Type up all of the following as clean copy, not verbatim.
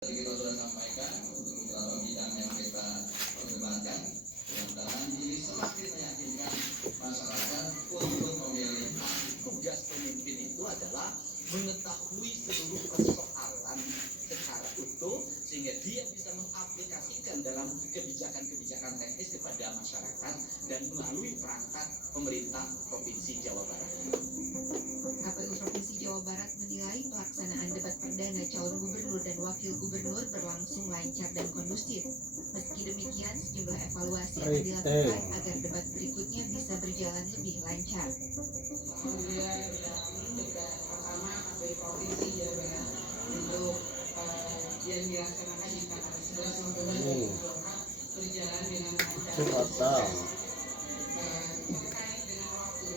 Tadi kita sudah sampaikan untuk beberapa bidang yang kita perdebatkan, mudah-mudahan ini semakin meyakinkan masyarakat untuk memilih. Tugas pemimpin itu adalah mengetahui seluruh persoalan secara utuh sehingga dia bisa mengaplikasikan dalam kebijakan-kebijakan teknis kepada masyarakat dan melalui perangkat pemerintah Provinsi Jawa Barat. KPU Provinsi Jawa Barat menilai pelaksanaan debat perdana calon gubernur dan wakil gubernur berlangsung lancar dan kondusif. Meski demikian, sejumlah evaluasi akan dilakukan agar debat berikutnya bisa berjalan lebih lancar. Alhamdulillah debat pertama KPU Provinsi Jawa Barat untuk yang dilaksanakan di tanggal 11 November 2024 berjalan dengan lancar. Terkait dengan waktu,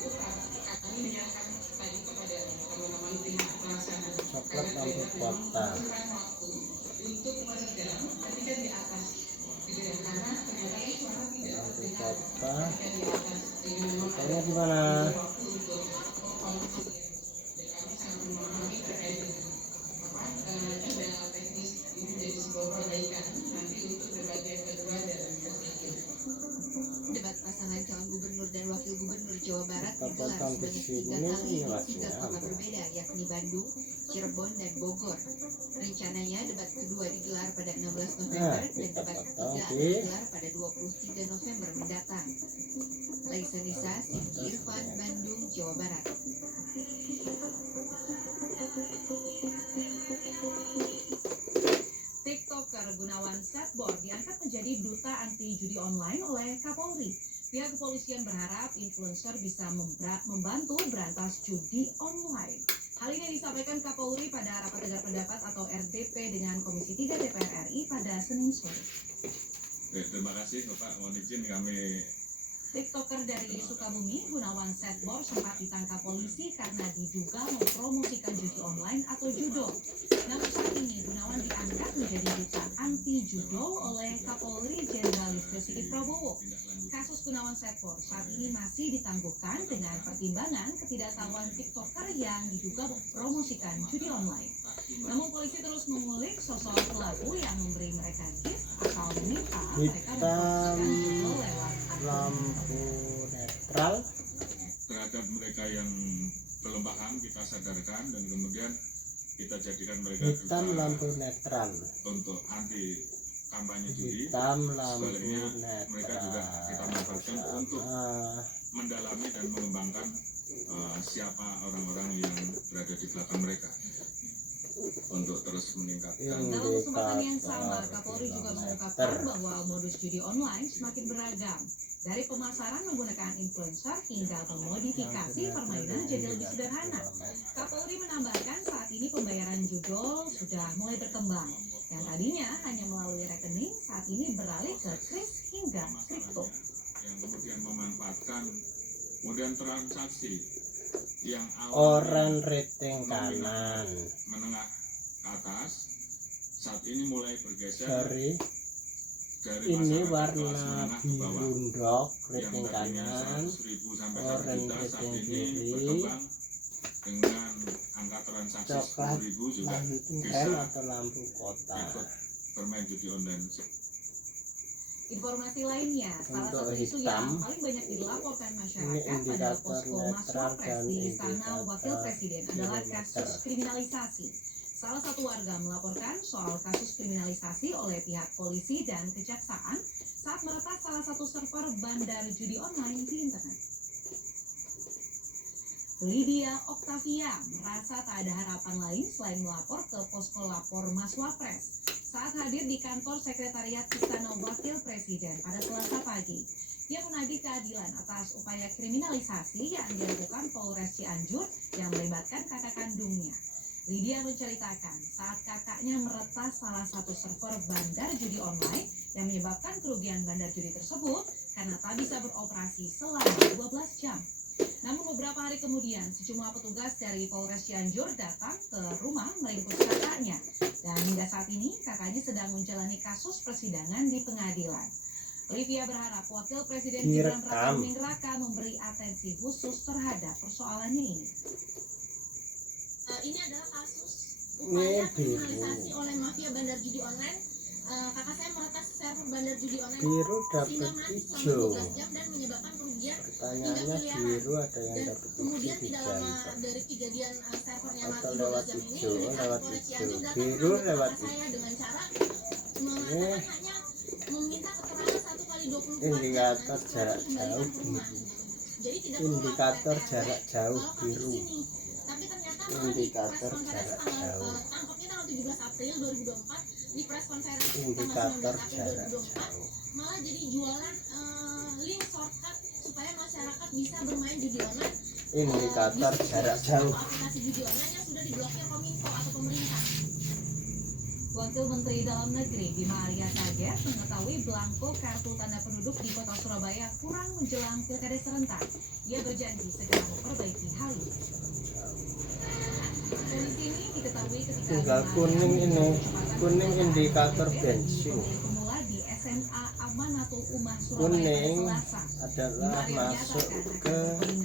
kami menyerahkan tadi kepada teman-teman pihak pelaksana agar mereka membutuhkan waktu untuk meredam ketika di atas, gitu ya, karena ternyata suara tidak terdengar ketika di atas, sehingga memang ada waktu untuk komunikasi. Dan kami sangat memahami terkait dengan kendala teknis ini menjadi sebuah perbaikan nanti untuk debat yang kedua dan ketiga. Debat pasangan calon gubernur dan wakil gubernur Jawa Barat digelar sebanyak 3 kali di 3 kota berbeda, yakni Bandung, Cirebon, dan Bogor. Rencananya debat kedua digelar pada 16 November dan debat ketiga akan digelar pada 23 November mendatang. Laisa Nisa, Siti Irfan, Bandung, Jawa Barat. TikToker Gunawan Setbor diangkat menjadi duta anti judi online oleh Kapolri. Pihak kepolisian berharap influencer bisa membantu berantas judi online. Hal ini disampaikan Kapolri pada rapat dengar pendapat atau RDP dengan Komisi 3 DPR RI pada Senin sore. Terima kasih Bapak, mohon izin kami. TikToker dari Sukabumi, Gunawan Setbor, sempat ditangkap polisi karena diduga mempromosikan judi online atau judo. Namun saat ini Gunawan diangkat menjadi duta anti judo oleh Kapolri Jenderal Listio Sigit Prabowo. Kasus Gunawan Setbor saat ini masih ditangguhkan dengan pertimbangan ketidaktahuan TikToker yang diduga mempromosikan judi online. Namun polisi terus mengulik sosok pelaku yang memberi mereka gift atau meminta mereka mempromosikan judo lewat lampu netral Terhadap mereka yang belum paham kita sadarkan dan kemudian kita jadikan mereka hitam duta lampu netral untuk anti kampanye judi. hitam lampu Sebaliknya netral mereka juga kita manfaatkan untuk mendalami dan mengembangkan siapa orang-orang yang berada di belakang mereka untuk terus meningkatkan. Dalam kesempatan yang sama, Kapolri juga mengungkapkan bahwa modus judi online semakin beragam. Dari pemasaran menggunakan influencer hingga memodifikasi permainan jadi lebih sederhana. Kapolri menambahkan saat ini pembayaran judol sudah mulai berkembang. Yang tadinya hanya melalui rekening, saat ini beralih ke kris hingga kripto. Yang kemudian memanfaatkan kemudian transaksi yang orange rating kanan menengah ke atas saat ini mulai bergeser dari ini warna biru dok rating kanan orange rating kiri dengan angka transaksi coklat 10.000 juga lampu bisa rem atau lampu kotak. ikut bermain judi online. Informasi lainnya, salah Untuk satu isu hitam, yang paling banyak dilaporkan ini masyarakat pada indikator posko netral Maswapres dan di Istana indikator Wakil Presiden adalah kilometer. kasus kriminalisasi. Salah satu warga melaporkan soal kasus kriminalisasi oleh pihak polisi dan kejaksaan saat meretas salah satu server bandar judi online di internet. Lydia Octavia merasa tak ada harapan lain selain melapor ke posko lapor Maswapres saat hadir di kantor sekretariat Istana Wakil Presiden pada Selasa pagi. Ia menagih keadilan atas upaya kriminalisasi yang dilakukan Polres Cianjur yang melibatkan kakak kandungnya. Lydia menceritakan saat kakaknya meretas salah satu server bandar judi online yang menyebabkan kerugian bandar judi tersebut karena tak bisa beroperasi selama 12 jam. Namun beberapa hari kemudian, sejumlah petugas dari Polres Cianjur datang ke rumah meringkus kakaknya. Dan hingga saat ini, kakaknya sedang menjalani kasus persidangan di pengadilan. Olivia berharap Wakil Presiden Gibran Rakabuming Raka memberi atensi khusus terhadap persoalannya ini. Ini adalah kasus upaya biru. kriminalisasi oleh mafia bandar judi online. Kakak saya meretas server bandar judi online Biru sehingga dapat mati selama hijau. 12 jam dan menyebabkan kerugian Pertanyaannya biru ada yang dan dapat hijau kemudian di tidak lama jam dari kejadian servernya mati atau 12 lewat jam ini, hijau, unit lewat Polres hijau, Cianjur datang biru mengambil lewat kakak saya hijau. dengan cara mengatakan hanya meminta keterangan 1 kali 24 jam Indikator nanti jarak kembalikan jauh ke rumah. biru. Jadi tidak perlu Indikator lapor jarak RT jauh kalau kami biru. kesini. Tapi ternyata malah di Indikator press conference jarak tanggal jauh. tangkapnya tanggal 17 April 2024 di press conference tanggal 19 Indikator April jarak 2024 jauh. malah jadi jualan link shortcut supaya masyarakat bisa bermain judi online. Indikator Bisa jarak masuk jauh. ke aplikasi judi online yang sudah diblokir Kominfo atau pemerintah. Wakil Menteri Dalam Negeri Bima Arya kaget mengetahui belangko kartu tanda penduduk di Kota Surabaya kurang menjelang Pilkada serentak. Ia berjanji segera memperbaiki hal ini. Kondisi ini diketahui ketika Tinggal Bima Arya kuning ini, menunjukkan kuning kecepatan indikator KTP bensin. bagi pemilih pemula di SMA Amanatul Ummah Surabaya Kuning pada Selasa. adalah masuk ke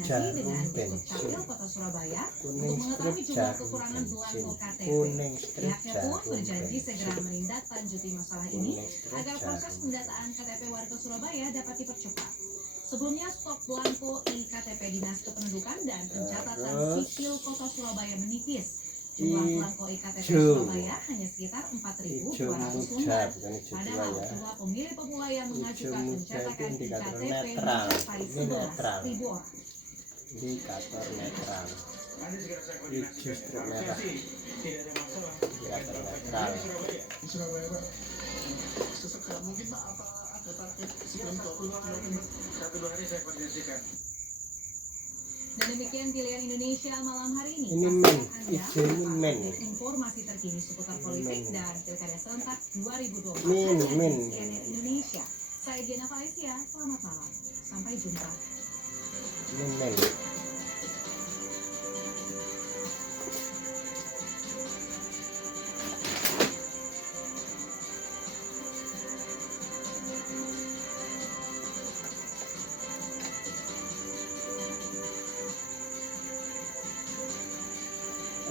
jarum bensin. Kota Surabaya Kuning untuk strip mengetahui jumlah jarum kekurangan bensin. belangko KTP. Kuning strip Pihaknya pun jarum berjanji segera bensin. menindaklanjuti masalah ini Kuning strip agar proses jarum pendataan KTP warga Surabaya dapat dipercepat. Sebelumnya stok belangko iKTP Dinas Kependudukan dan Pencatatan Terus, Sipil Kota Surabaya menipis. Jumlah belangko iKTP hijau. Surabaya hanya sekitar Hijau 4.200 muda, lembar. bukan hijau tua Padahal ya. jumlah pemilih pemula yang Hijau mengajukan muda itu pencetakan indikator iKTP netral. mencapai Ini netral. 11.000 orang. Indikator netral. Hijau strip merah. Indikator netral. Di Surabaya Pak, sesegera mungkin Pak, apa ada target sebelum 20 November? 1-2 hari saya koordinasikan. Dan demikian pilihan Indonesia malam hari ini. Ini Pastikan men, Anda hijau ini dapat men. update informasi terkini seputar politik Men. dan Pilkada serentak 2024 Men, hanya di men. CNN Indonesia. Saya Diana Valencia, selamat malam. Sampai jumpa. Ini men.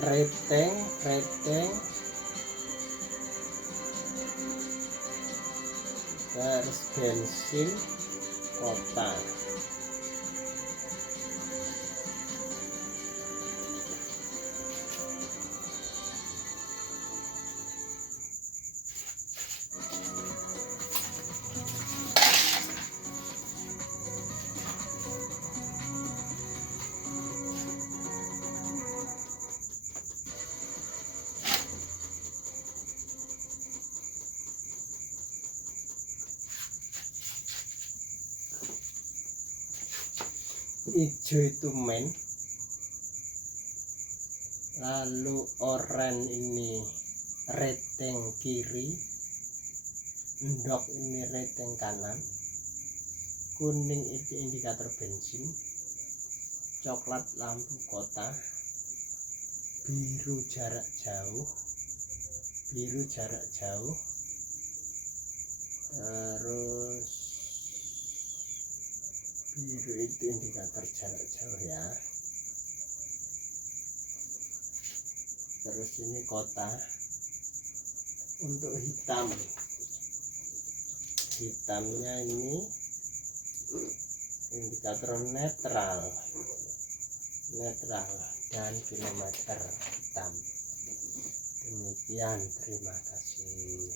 Rating garis bensin kota. Hijau itu men, lalu oranye ini rating kiri, endok ini rating kanan, kuning itu indikator bensin, coklat lampu kota, biru jarak jauh, terus biru itu indikator jarak jauh ya. Terus ini kota. Untuk hitamnya ini indikator netral dan kilometer hitam. Demikian, terima kasih.